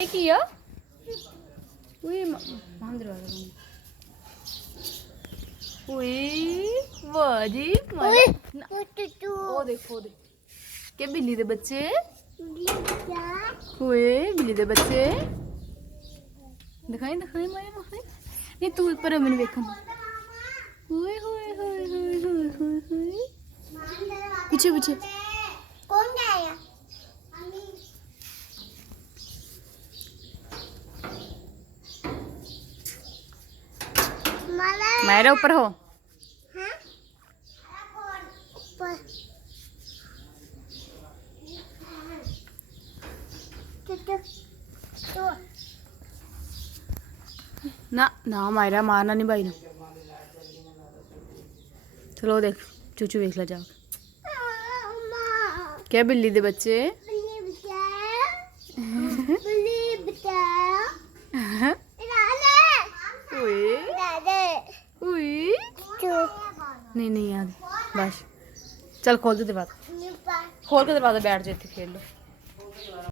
ਕੀ ਆ ਓਏ ਮੰਦਰ ਵਾਲਾ ਓਏ ਵਾਜੀ ਓਏ ਉਹ ਦੇਖੋ ਦੇ ਕਿ ਬਿੱਲੀ ਦੇ ਬੱਚੇ ਓਏ ਬਿੱਲੀ ਦੇ ਬੱਚੇ ਦਿਖਾਈ ਦਿਖਾਈ ਮਾਇਆ ਦਿਖਾਈ ਨਹੀਂ ਤੂੰ ਪਰ ਮੈਨੂੰ ਵੇਖਣ ਓਏ ਹੋਏ ਹੋਏ ਹੋਏ ਹੋਏ ਹੋਏ ਹੋਏ ਪਿੱਛੇ ਪਿੱਛੇ कौन आया मेरे ऊपर हो हाँ ऊपर तो ना ना मायरा मारना नहीं भाई ने चलो देख चूचू देख ला जा क्या बिल्ली दे बच्चे नहीं नहीं याद बस चल खोल दे दरवाजा खोल के दरवाजा बैठ जा इत्थे खेल लो